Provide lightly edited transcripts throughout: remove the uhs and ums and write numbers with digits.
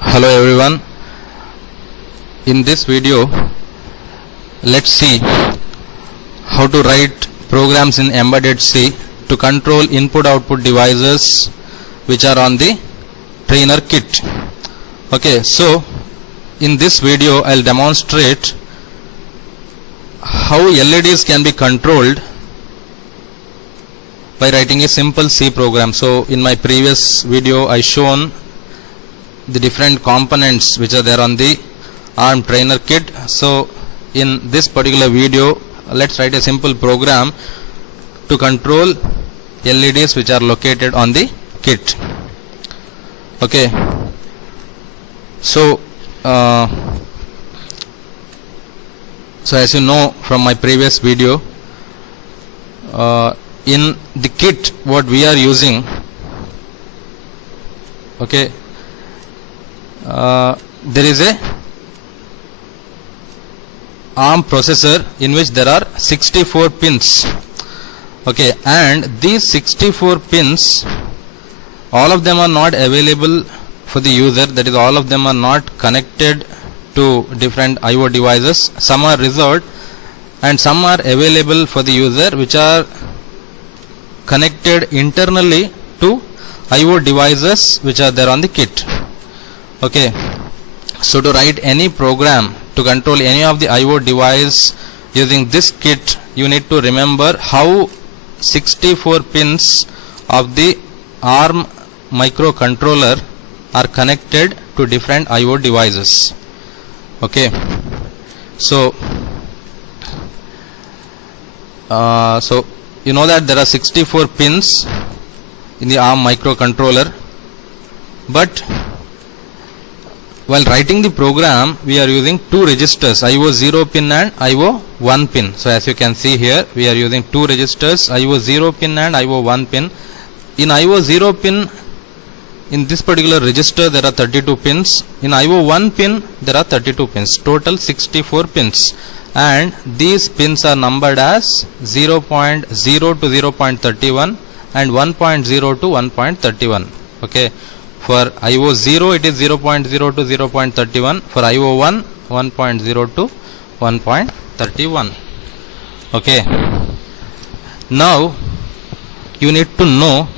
Hello everyone. In this video, let's see how to write programs in embedded C to control input-output devices which are on the trainer kit. Okay, so in this video I'll demonstrate how LEDs can be controlled by writing a simple C program. So in my previous video I shown the different components which are there on the ARM trainer kit. So in this particular video let's write a simple program to control LEDs which are located on the kit. Okay, so as you know from my previous video, in the kit what we are using, okay, there is a ARM processor in which there are 64 pins. Okay, and these 64 pins, all of them are not available for the user, that is, all of them are not connected to different IO devices. Some are reserved and some are available for the user which are connected internally to IO devices which are there on the kit. Okay, so to write any program to control any of the IO device using this kit, you need to remember how 64 pins of the ARM microcontroller are connected to different IO devices. Okay, so you know that there are 64 pins in the ARM microcontroller, but while writing the program we are using two registers, IO0 pin and IO1 pin. So as you can see here, we are using two registers, IO0 pin and IO1 pin. In IO0 pin, in this particular register there are 32 pins. In IO1 pin there are 32 pins, total 64 pins, and these pins are numbered as 0.0 to 0.31 and 1.0 to 1.31. Okay, for IO0 it is 0.0 to 0.31, for IO1 1.0 to 1.31. okay, now you need to know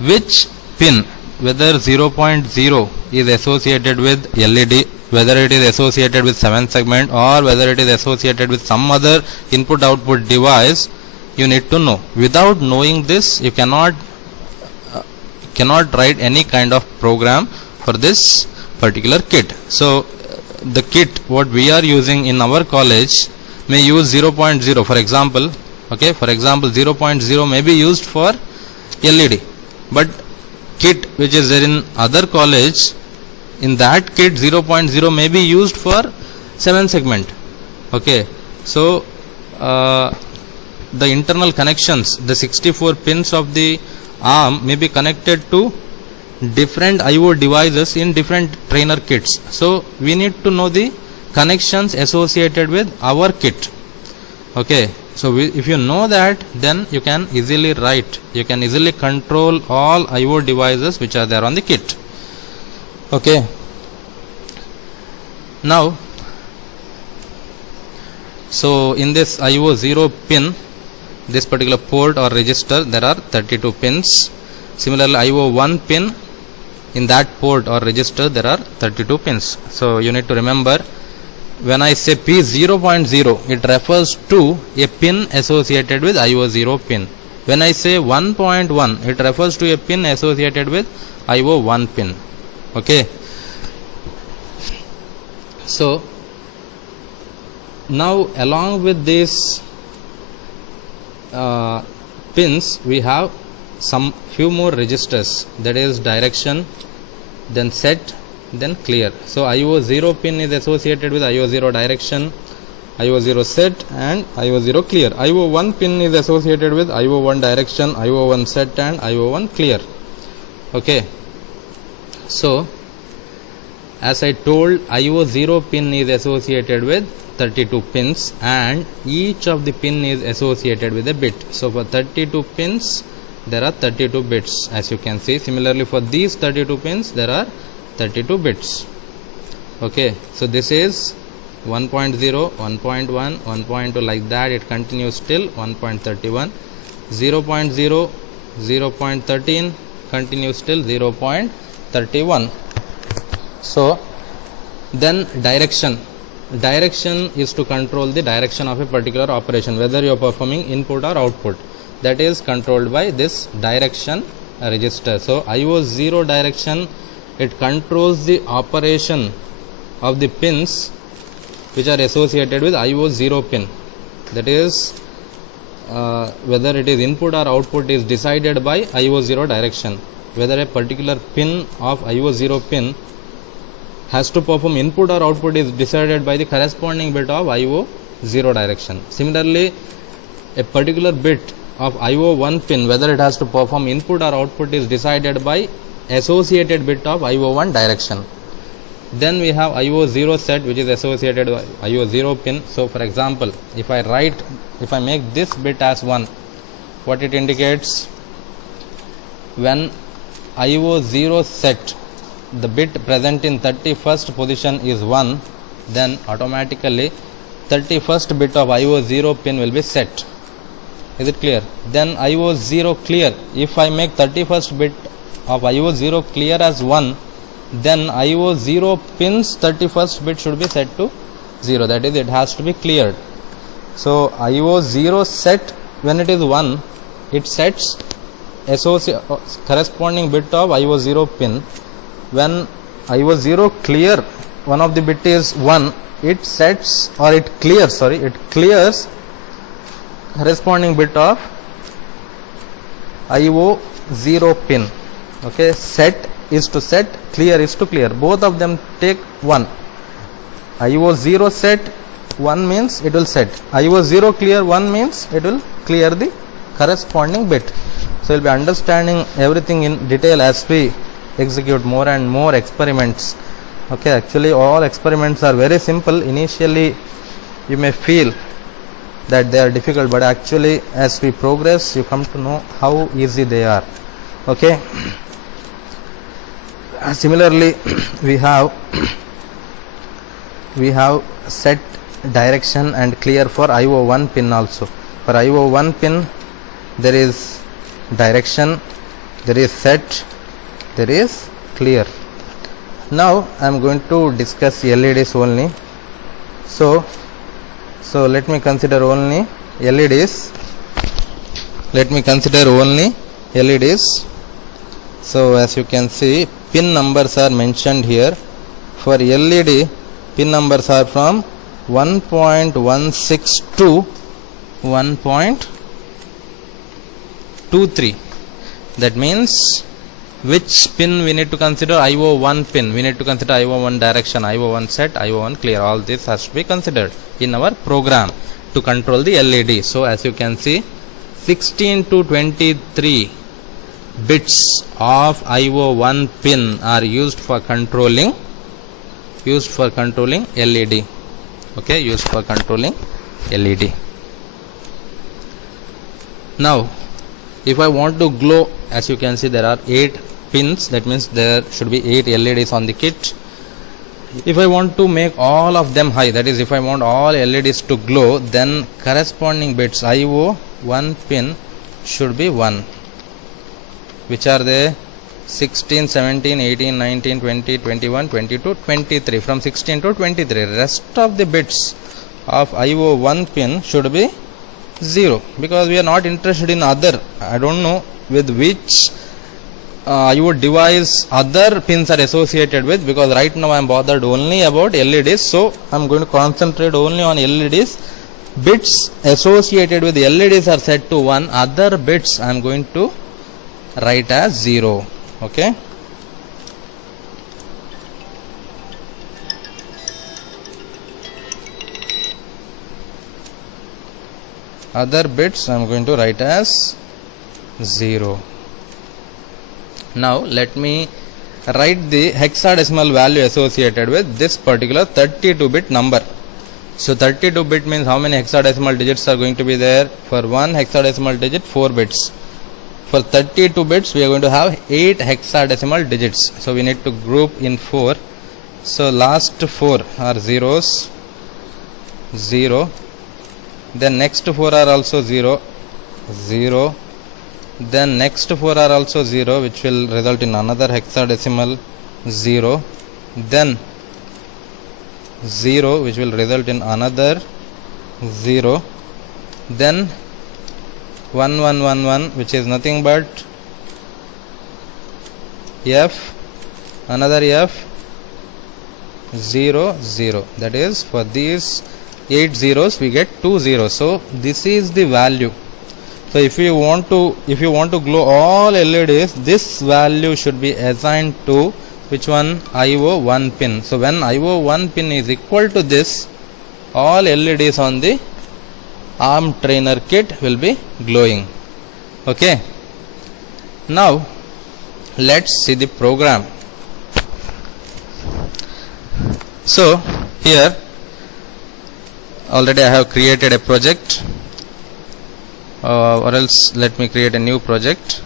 which pin, whether 0.0 is associated with LED, whether it is associated with 7 segment, or whether it is associated with some other input output device. You need to know. Without knowing this, you cannot write any kind of program for this particular kit. So the kit what we are using in our college may use 0.0, for example. Okay, for example 0.0 may be used for LED, but kit which is there in other college, in that kit 0.0 may be used for 7 segment. Okay, so the internal connections, the 64 pins of the ARM may be connected to different IO devices in different trainer kits. So we need to know the connections associated with our kit. Okay, so if you know that, then you can easily write, you can easily control all IO devices which are there on the kit. Okay, now so in this IO0 pin, this particular port or register, there are 32 pins. Similarly IO1 pin, in that port or register there are 32 pins. So you need to remember, when I say P0.0, it refers to a pin associated with IO0 pin. When I say 1.1, it refers to a pin associated with IO1 pin. Okay, so now along with these pins we have some few more registers, that is direction, then set, then clear. So IO0 pin is associated with IO0 direction, IO0 set and IO0 clear. IO1 pin is associated with IO1 direction, IO1 set and IO1 clear. Okay, so as I told, IO0 pin is associated with 32 pins and each of the pin is associated with a bit. So for 32 pins there are 32 bits, as you can see. Similarly for these 32 pins there are 32 bits. Okay, so this is 1.0, 1.1, 1.2, like that it continues till 1.31, 0.0, 0.13 continues till 0.31. So then direction is to control the direction of a particular operation, whether you are performing input or output. That is controlled by this direction register. So IO0 direction, it controls the operation of the pins which are associated with IO0 pin. That is whether it is input or output is decided by IO0 direction. Whether a particular pin of IO0 pin has to perform input or output is decided by the corresponding bit of IO0 direction. Similarly, a particular bit of IO1 pin, whether it has to perform input or output, is decided by associated bit of IO1 direction. Then we have IO0 set, which is associated with IO0 pin. So for example, if I make this bit as 1, what it indicates? When IO0 set, the bit present in 31st position is 1, then automatically 31st bit of IO0 pin will be set. Is it clear? Then IO0 clear, if I make 31st bit of IO0 clear as 1, then IO0 pin's 31st bit should be set to 0. That is, it has to be cleared. So IO0 set, when it is 1, it sets corresponding bit of IO0 pin. When IO0 clear, one of the bit is 1, it sets, or it clears corresponding bit of IO0 pin. Okay, set is to set, clear is to clear. Both of them take 1. IO0 set 1 means it will set. IO0 clear 1 means it will clear the corresponding bit. So you will be understanding everything in detail as we execute more and more experiments. Okay, actually all experiments are very simple. Initially you may feel that they are difficult, but actually as we progress you come to know how easy they are. Okay. Similarly, we have set direction and clear for IO1 pin also. For IO1 pin there is direction, there is set, there is clear. Now I am going to discuss LEDs only. So let me consider only LEDs. So as you can see, pin numbers are mentioned here. For LED, pin numbers are from 1.16 to 1.23. That means which pin we need to consider? IO1 pin. We need to consider IO1 direction, IO1 set, IO1 clear. All this has to be considered in our program to control the LED. So as you can see, 16 to 23 bits of IO1 pin are used for controlling LED. Okay, used for controlling LED. Now if I want to glow, as you can see there are 8 pins, that means there should be 8 LEDs on the kit. If I want to make all of them high, that is if I want all LEDs to glow, then corresponding bits IO1 pin should be 1. Which are they? 16, 17, 18, 19, 20, 21, 22, 23. From 16 to 23. Rest of the bits of IO1 pin should be 0, because we are not interested in other. I don't know with which IO device other pins are associated with, because right now I am bothered only about LEDs. So I am going to concentrate only on LEDs. Bits associated with LEDs are set to 1. Other bits I am going to write as 0. Okay. Other bits I am going to write as 0. Now let me write the hexadecimal value associated with this particular 32-bit number. So 32-bit means how many hexadecimal digits are going to be there? For one hexadecimal digit, 4 bits. for 32 bits we are going to have 8 hexadecimal digits. So we need to group in 4. So last 4 are zeros, 0. Then next 4 are also 0, 0. Then next 4 are also 0, which will result in another hexadecimal 0. Then 0, which will result in another 0. Then 1 1 1 1, which is nothing but F, another F, 0 0. That is, for these 8 zeros we get 2 zeros. So this is the value. So if you want to glow all LEDs, this value should be assigned to which one? IO1 pin. So when IO1 pin is equal to this, all LEDs on the ARM trainer kit will be glowing. Okay. Now let's see the program. So here already I have created a project, or else let me create a new project.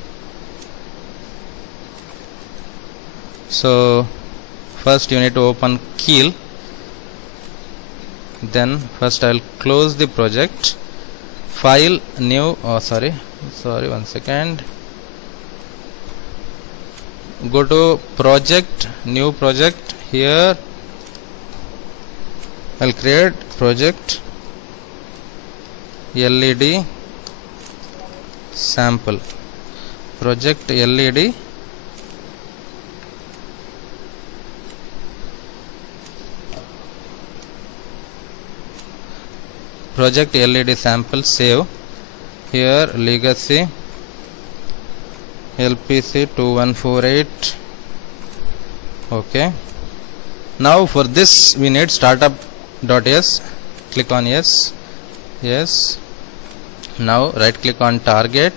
So first you need to open Keel. Then first I will close the project. File, new, sorry, one second. Go to project, new project. Here I will create project LED sample. Project LED sample. Save. Here legacy LPC 2148. Okay. Now for this we need startup.s. Click on yes. Yes. Now right click on target,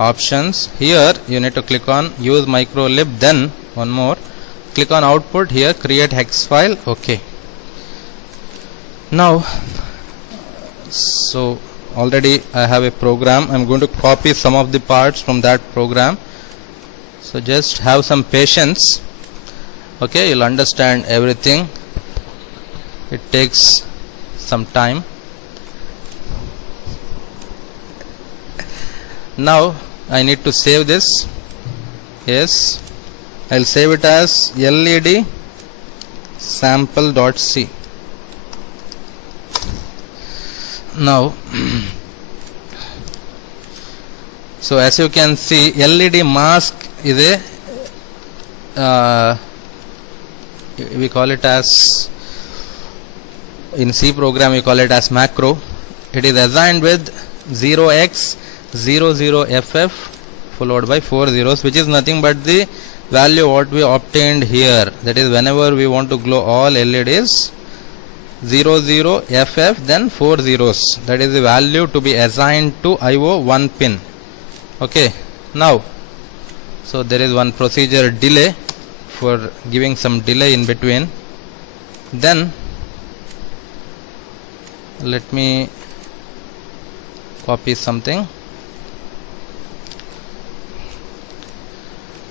options. Here you need to click on use microlib. Then one more, click on output. Here create hex file. Okay. Now so already I have a program. I am going to copy some of the parts from that program. So just have some patience. Okay, you'll understand everything. It takes some time. Now I need to save this. Yes, I'll save it as LED sample.c. Now so as you can see, LED mask is a we call it as, in C program we call it as macro. It is assigned with 0x00ff followed by 4 zeros, which is nothing but the value what we obtained here. That is, whenever we want to glow all LEDs, 00ff then 4 zeros. That is the value to be assigned to IO1 pin. Okay. Now so there is one procedure, delay, for giving some delay in between. Then let me copy something.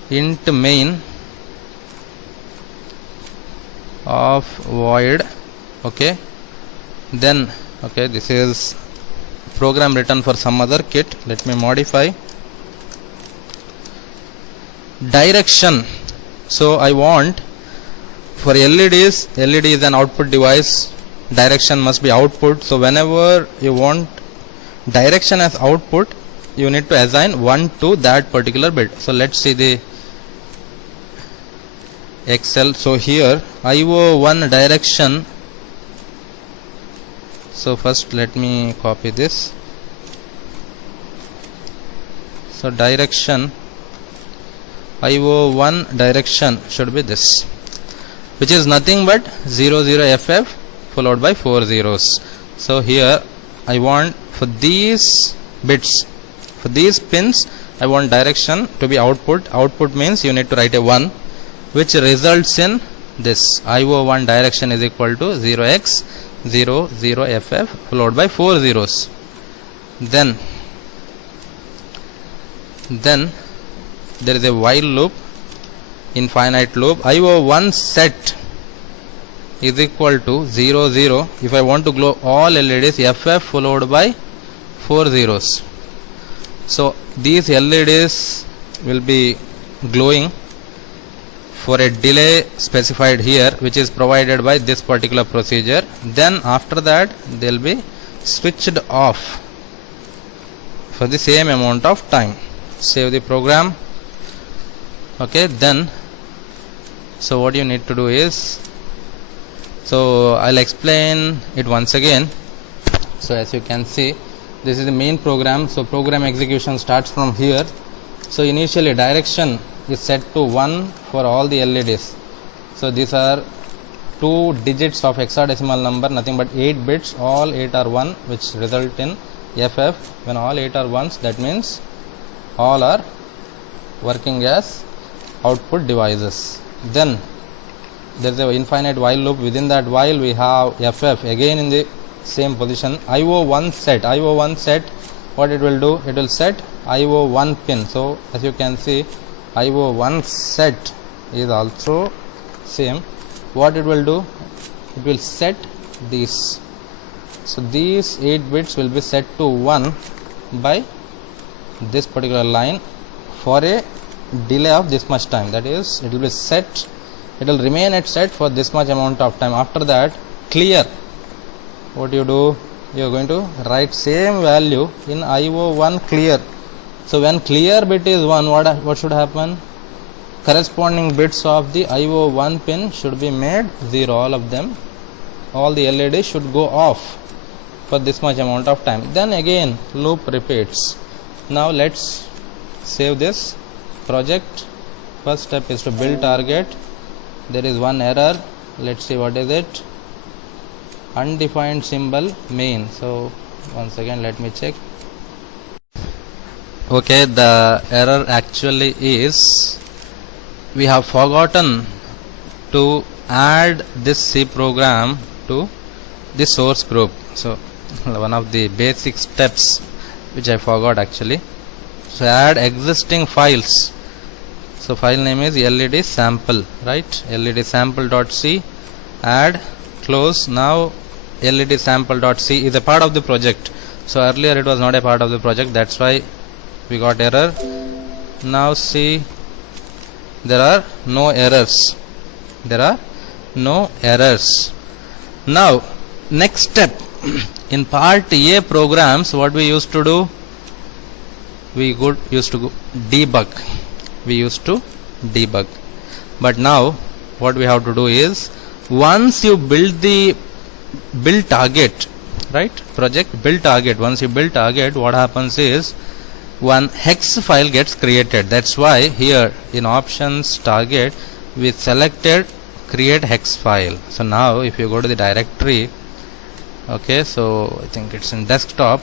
Int main of void. Okay. Then okay, this is program written for some other kit. Let me modify. Direction. So I want for LEDs, LED is an output device, direction must be output. So whenever you want direction as output, you need to assign 1 to that particular bit. So let's see the Excel. So here IO1 direction. So first let me copy this. So direction, IO1 direction should be this, which is nothing but 00ff followed by 4 zeros. So here I want for these bits, for these pins, I want direction to be output. Output means you need to write a 1, which results in this IO1 direction is equal to 0x00ff followed by 4 zeros. Then then there is a while loop, infinite loop. IO1 set is equal to 0 0. If I want to glow all LEDs, FF followed by 4 zeros. So these LEDs will be glowing for a delay specified here, which is provided by this particular procedure. Then after that they will be switched off for the same amount of time. Save the program. Okay, then so what you need to do is, so I'll explain it once again. So as you can see, this is the main program. So program execution starts from here. So initially direction is set to 1 for all the LEDs. So these are 2 digits of hexadecimal number, nothing but 8 bits. All 8 are 1, which result in FF. When all 8 are 1s, that means all are working as output devices. Then there is an infinite while loop. Within that while we have FF again in the same position. IO1 set. IO1 set, what it will do? It will set IO1 pin. So as you can see, IO1 set is also same. What it will do? It will set these. So these 8 bits will be set to 1 by this particular line for a delay of this much time. That is, it will be set, it will remain at set for this much amount of time. After that, clear. What you do? You are going to write same value in IO1 clear. So when clear bit is 1, what should happen? Corresponding bits of the IO1 pin should be made 0, all of them. All the LEDs should go off for this much amount of time. Then again loop repeats. Now let's save this project. First step is to build target. There is one error. Let's see what is it. Undefined symbol main. So once again let me check. Okay, the error actually is we have forgotten to add this C program to the source group. So one of the basic steps which I forgot actually. So add existing files. So file name is LED sample, right? LED sample.c. Add, close. Now LED sample.c is a part of the project. So earlier it was not a part of the project. That's why we got error. Now see, there are no errors. There are no errors. Now next step in part A programs, what we used to do, we used to debug. We used to debug. But now what we have to do is, once you build the build target, right? Project build target. Once you build target, what happens is one hex file gets created. That's why here in options target we selected create hex file. So now if you go to the directory, okay, so I think it's in desktop,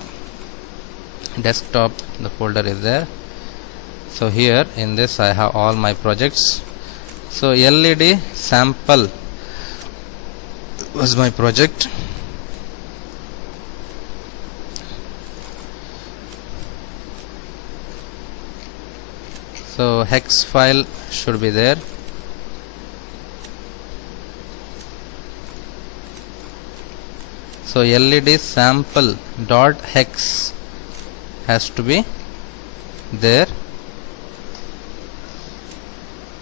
the folder is there. So here in this I have all my projects. So LED sample was my project. So hex file should be there. So LED sample dot hex has to be there.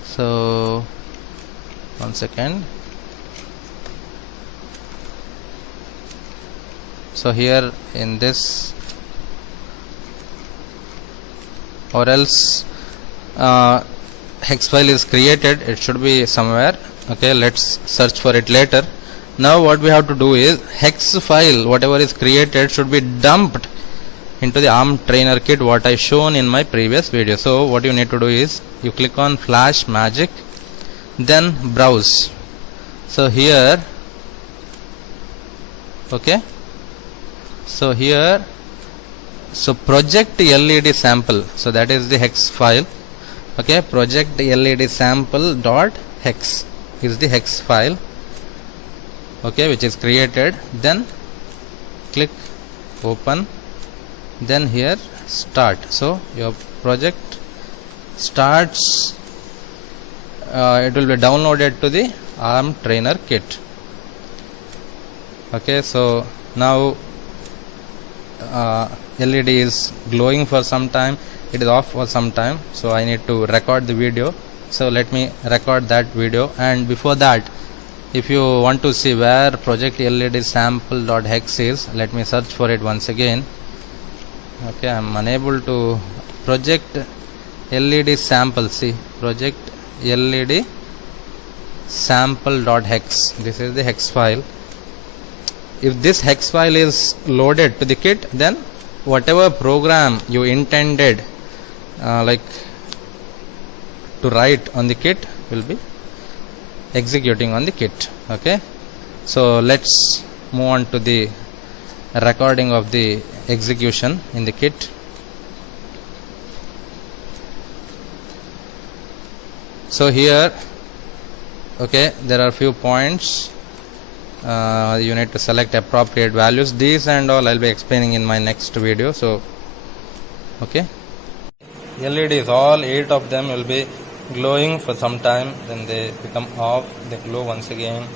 So one second. So here in this, or else hex file is created, it should be somewhere. Okay, let's search for it later. Now what we have to do is, hex file whatever is created should be dumped into the ARM trainer kit, what I shown in my previous video. So what you need to do is, you click on Flash Magic, then browse. So here, okay, so here, so project LED sample, so that is the hex file. Okay, project LED sample dot hex is the hex file, okay, which is created. Then click open, then here start. So your project starts, it will be downloaded to the ARM trainer kit. Okay, so now LED is glowing for some time, it is off for some time, so I need to record the video. So let me record that video. And before that, if you want to see where project LED sample.hex is, let me search for it once again. Okay, I am unable to project LED sample. See, project LED sample.hex. This is the hex file. If this hex file is loaded to the kit, then whatever program you intended like to write on the kit will be executing on the kit. Okay, so let's move on to the recording of the execution in the kit. So here, okay, there are few points. You need to select appropriate values. These and all I'll be explaining in my next video. So okay, LEDs, all 8 of them will be glowing for some time, then they become off, they glow once again,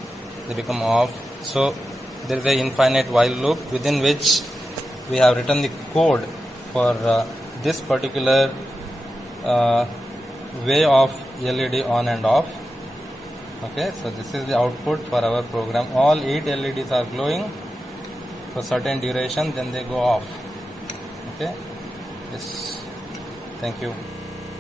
they become off. So there is a infinite while loop within which we have written the code for this particular way of LED on and off. Okay, so this is the output for our program. All 8 LEDs are glowing for certain duration, then they go off. Okay, yes, thank you.